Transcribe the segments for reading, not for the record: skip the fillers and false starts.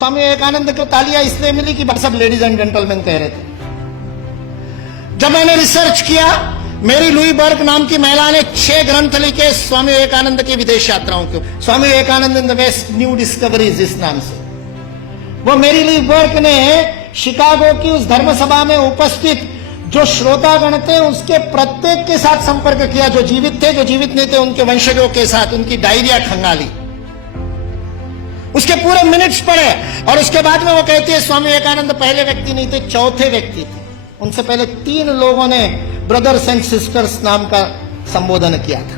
स्वामी विवेकानंद को तालियां इसलिए मिली कि सब लेडीज एंड जेंटलमैन कह रहे थे। जब मैंने रिसर्च किया, मेरी लुई बर्ग नाम की महिला ने 6 ग्रंथ लिखे स्वामी विवेकानंद की विदेश यात्राओं के। Swami Vivekananda in the West new discoveries इस नाम से। वो मेरी लुई बर्ग ने शिकागो की उस धर्म सभा में उपस्थित जो श्रोतागण थे उसके प्रत्येक के साथ संपर्क किया, जो जीवित थे, जो जीवित नहीं थे, उनके वंशजों के साथ उनकी डायरिया खंगाली, उसके पूरे मिनट्स पढ़े। और उसके बाद में वो कहती है स्वामी विवेकानंद पहले व्यक्ति नहीं थे, चौथे व्यक्ति थे। उनसे पहले 3 लोगों ने ब्रदर्स एंड सिस्टर्स नाम का संबोधन किया था।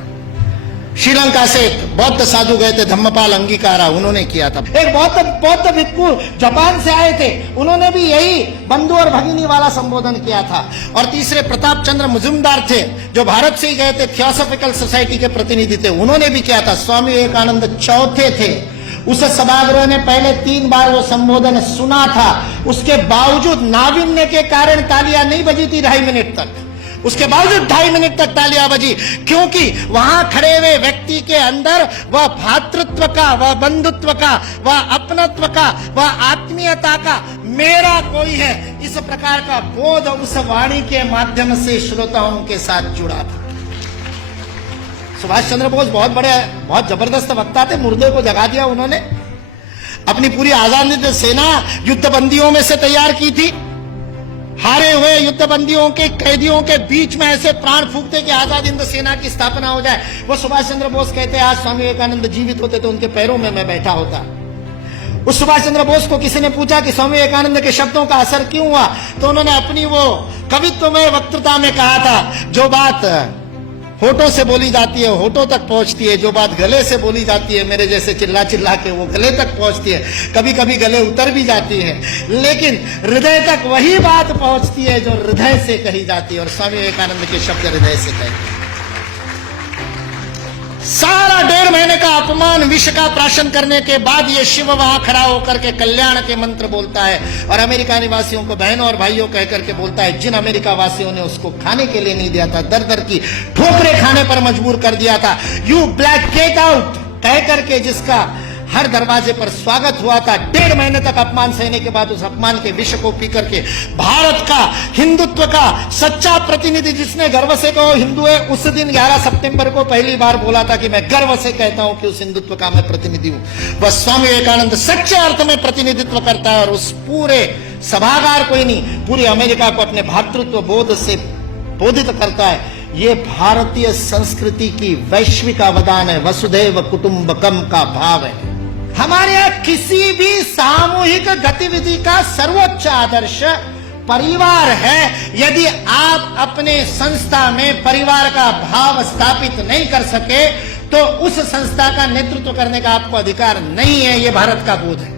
श्रीलंका से एक बौद्ध साधु गए थे, धम्मपाल अंगीकारा, उन्होंने किया था। एक बौद्ध भिक्खु जापान से आए थे, उन्होंने भी यही बंधु और भगिनी वाला संबोधन किया था। और तीसरे प्रताप चंद्र मुजुमदार थे, जो भारत से ही गए थे, थियोसॉफिकल सोसाइटी के प्रतिनिधि थे, उन्होंने भी किया था। स्वामी विवेकानंद चौथे थे। उस सभागृह ने पहले 3 बार वो संबोधन सुना था, उसके बावजूद नाविन्य के कारण तालियां नहीं बजी थी 2.5 मिनट तक। उसके बावजूद 2.5 मिनट तक तालियां बजी, क्योंकि वहां खड़े हुए व्यक्ति के अंदर वह भातृत्व का, वह बंधुत्व का, वह अपनत्व का, वह आत्मीयता का, मेरा कोई है, इस प्रकार का बोध उस वाणी के माध्यम से श्रोताओं के साथ जुड़ा था। सुभाष चंद्र बोस बहुत जबरदस्त वक्ता थे, मुर्दे को जगा दिया उन्होंने। अपनी पूरी आजादी सेना युद्धबंदियों में से तैयार की थी। हारे हुए युद्धबंदियों के कैदियों के बीच में ऐसे प्राण फूंकते कि आजाद हिंद सेना की स्थापना हो जाए। वो सुभाष चंद्र बोस कहते आज स्वामी विवेकानंद जीवित होते तो उनके पैरों में मैं बैठा होता। उस सुभाष चंद्र बोस को किसी ने पूछा कि स्वामी विवेकानंद के शब्दों का असर क्यों हुआ, तो उन्होंने अपनी वो कवित्व में वक्तृता में कहा था, जो बात होठों से बोली जाती है होठों तक पहुंचती है, जो बात गले से बोली जाती है मेरे जैसे चिल्ला चिल्ला के वो गले तक पहुंचती है, कभी कभी गले उतर भी जाती है, लेकिन हृदय तक वही बात पहुंचती है जो हृदय से कही जाती है। और स्वामी विवेकानंद के शब्द हृदय से कहे। सारा 1.5 महीने का अपमान विष का प्राशन करने के बाद ये शिव वहां खड़ा होकर के कल्याण के मंत्र बोलता है और अमेरिका निवासियों को बहनों और भाइयों कह करके बोलता है, जिन अमेरिका वासियों ने उसको खाने के लिए नहीं दिया था, दर दर की ठोकरें खाने पर मजबूर कर दिया था, यू ब्लैक गेट आउट कह करके जिसका हर दरवाजे पर स्वागत हुआ था, 1.5 महीने तक अपमान सहने के बाद उस अपमान के विष को पी करके भारत का हिंदुत्व का सच्चा प्रतिनिधि जिसने गर्व से कहो हिंदू है, उस दिन 11 सितंबर को पहली बार बोला था कि मैं गर्व से कहता हूं कि उस हिंदुत्व का मैं प्रतिनिधि हूं। वह स्वामी विवेकानंद सच्चे अर्थ में प्रतिनिधित्व करता है और उस पूरे सभागार को ही नहीं, पूरी अमेरिका को अपने भातृत्व बोध से बोधित करता है। ये भारतीय संस्कृति की वैश्विक अवदान है, वसुधैव कुटुंबकम का भाव है। हमारे यहां किसी भी सामूहिक गतिविधि का सर्वोच्च आदर्श परिवार है। यदि आप अपने संस्था में परिवार का भाव स्थापित नहीं कर सके तो उस संस्था का नेतृत्व करने का आपको अधिकार नहीं है। यह भारत का बोध है।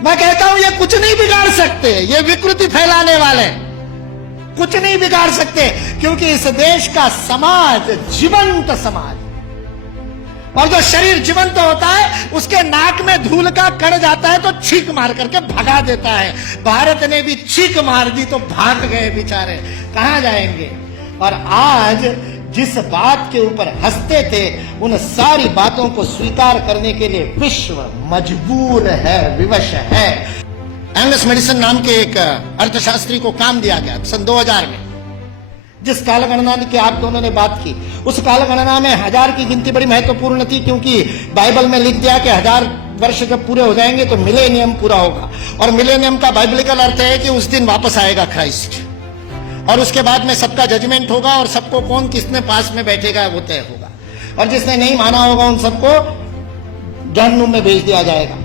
मैं कहता हूं ये कुछ नहीं बिगाड़ सकते, ये विकृति फैलाने वाले कुछ नहीं बिगाड़ सकते, क्योंकि इस देश का समाज जीवंत समाज, और जो शरीर जीवंत होता है उसके नाक में धूल का कण जाता है तो छींक मार करके भगा देता है। भारत ने भी छींक मार दी तो भाग गए बेचारे, कहां जाएंगे। और आज जिस बात के ऊपर हंसते थे उन सारी बातों को स्वीकार करने के लिए विश्व मजबूर है, विवश है। एंगस मेडिसन नाम के एक अर्थशास्त्री को काम दिया गया सन 2000 में। जिस कालगणना की आप दोनों ने बात की, उस कालगणना में 1000 की गिनती बड़ी महत्वपूर्ण थी, क्योंकि बाइबल में लिख दिया कि 1000 वर्ष जब पूरे हो जाएंगे तो मिलेनियम पूरा होगा। और मिलेनियम का बाइबलिकल अर्थ है कि उस दिन वापस आएगा क्राइस्ट, और उसके बाद में सबका जजमेंट होगा और सबको कौन किसने पास में बैठेगा वो तय होगा। और जिसने नहीं माना होगा उन सबको जहन्नुम में भेज दिया जाएगा।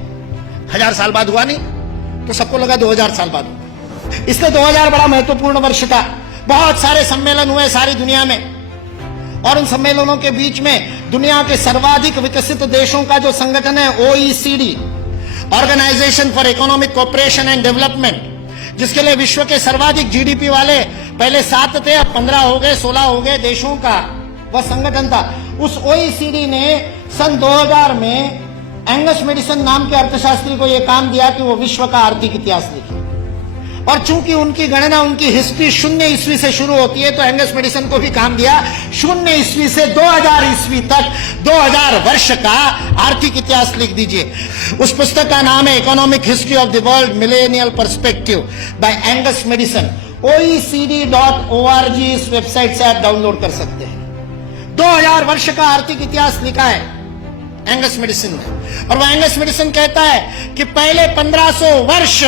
1000 साल बाद हुआ नहीं तो सबको लगा 2000 साल बाद हुआ। इसलिए 2000 बड़ा महत्वपूर्ण वर्ष था। बहुत सारे सम्मेलन हुए सारी दुनिया में, और उन सम्मेलनों के बीच में दुनिया के सर्वाधिक विकसित देशों का जो संगठन है OECD, Organisation for Economic Cooperation and Development, जिसके लिए विश्व के सर्वाधिक GDP वाले पहले 7 थे, अब 15 हो गए, 16 हो गए देशों का वह संगठन था। उस OECD ने सन 2000 में एंगस मेडिसन नाम के अर्थशास्त्री को यह काम दिया कि वो विश्व का आर्थिक इतिहास लिखे। और चूंकि उनकी गणना, उनकी हिस्ट्री 0 ईस्वी से शुरू होती है, तो एंगस मेडिसन को भी काम दिया 0 ईस्वी से 2000 ईस्वी तक 2000 वर्ष का आर्थिक इतिहास लिख दीजिए। उस पुस्तक का नाम है Economic History of the World Millennial Perspective by Angus Maddison. OECD.org इस वेबसाइट से आप डाउनलोड कर सकते हैं। 2000 वर्ष का आर्थिक इतिहास लिखा है एंगस मेडिसन ने। और वह एंगस मेडिसन कहता है कि पहले 1500 वर्ष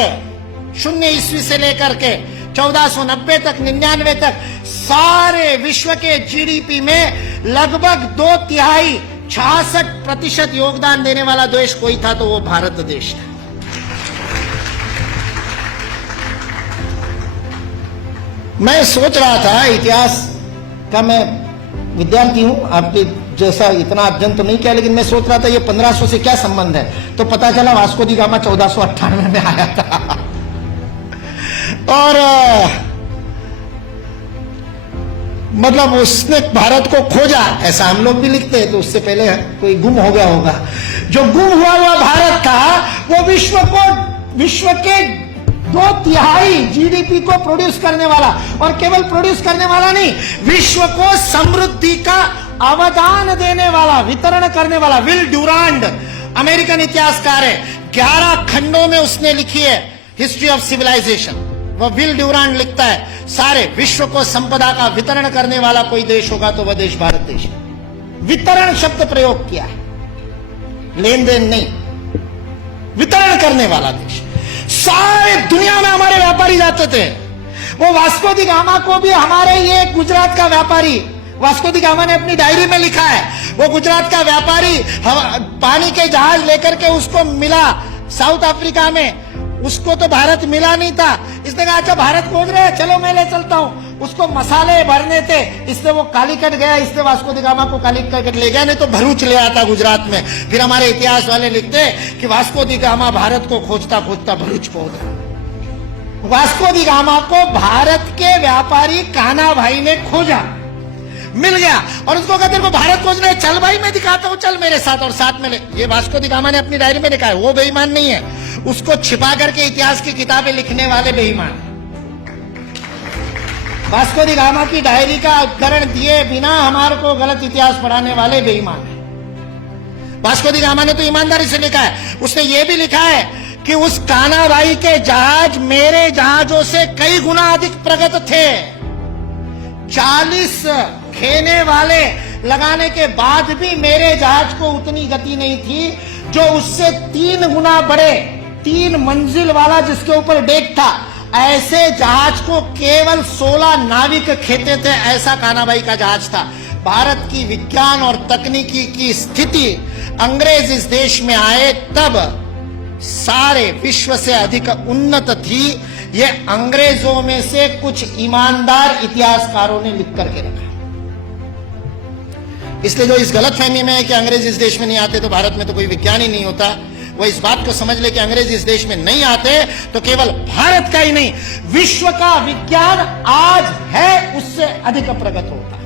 0 ईस्वी से लेकर के 1490 तक, 99 तक सारे विश्व के जीडीपी में लगभग 2/3 66% योगदान देने वाला देश कोई था तो वो भारत देश था। मैं सोच रहा था, इतिहास का मैं विद्यार्थी हूं, आपके जैसा इतना अध्ययन तो नहीं किया, लेकिन मैं सोच रहा था ये 1500 से क्या संबंध है। तो पता चला वास्को दी गामा 1498 में आया था और मतलब उसने भारत को खोजा, ऐसा हम लोग भी लिखते हैं, तो उससे पहले कोई गुम हो गया होगा। जो गुम हुआ भारत था वो विश्व के 2/3 जीडीपी को प्रोड्यूस करने वाला, और केवल प्रोड्यूस करने वाला नहीं, विश्व को समृद्धि का अवदान देने वाला, वितरण करने वाला विल ड्यूरांड अमेरिकन इतिहासकार है। 11 खंडों में उसने लिखी है हिस्ट्री ऑफ सिविलाइजेशन। वह विल ड्यूरांड लिखता है सारे विश्व को संपदा का वितरण करने वाला कोई देश होगा तो वह देश भारत देश है। वितरण शब्द प्रयोग किया है, लेन देन नहीं, वितरण करने वाला देश। सारे दुनिया में हमारे व्यापारी जाते थे। वो वास्को दी गामा को भी हमारे ये गुजरात का व्यापारी, वास्को दी गामा ने अपनी डायरी में लिखा है, वो गुजरात का व्यापारी पानी के जहाज लेकर के उसको मिला साउथ अफ्रीका में, उसको तो भारत मिला नहीं था। इसने कहा अच्छा भारत खोज रहे हैं, चलो मैं ले चलता हूं। उसको मसाले भरने थे, इसलिए वो कालीकट गया, इसलिए वास्को दी गामा को कालीकट ले गया, नहीं तो भरूच ले आता गुजरात में। फिर हमारे इतिहास वाले लिखते कि वास्को दी गामा भारत को खोजता खोजता भरूच पहुंच गया। वास्को दी गामा को भारत के व्यापारी कान्हा भाई ने खोजा, मिल गया, और उसको कहते हैं भारत खोजने, चल भाई मैं दिखाता हूं, चल मेरे साथ, और साथ में ले। ये वास्को दी गामा ने अपनी डायरी में लिखा है, वो बेईमान नहीं है, उसको छिपा करके इतिहास की किताबें लिखने वाले बेईमान। वास्को दी गामा की डायरी का उद्धरण दिए बिना हमारे को गलत इतिहास पढ़ाने वाले बेईमान है। वास्को दी गामा ने तो ईमानदारी से लिखा है, उसने ये भी लिखा है कि उस कान्हा भाई के जहाज मेरे जहाजों से कई गुना अधिक प्रगत थे। 40 खेने वाले लगाने के बाद भी मेरे जहाज को उतनी गति नहीं थी जो उससे 3 गुना बड़े, 3 मंजिल वाला जिसके ऊपर डेक था, ऐसे जहाज को केवल 16 नाविक खेते थे। ऐसा कान्हाबाई का जहाज था। भारत की विज्ञान और तकनीकी की स्थिति अंग्रेज इस देश में आए तब सारे विश्व से अधिक उन्नत थी। ये अंग्रेजों में से कुछ ईमानदार इतिहासकारों ने लिख करके रखा। इसलिए जो इस गलतफहमी में है कि अंग्रेज इस देश में नहीं आते तो भारत में तो कोई विज्ञान ही नहीं होता, वो इस बात को समझ ले कि अंग्रेज इस देश में नहीं आते तो केवल भारत का ही नहीं, विश्व का विज्ञान आज है उससे अधिक प्रगत होता है।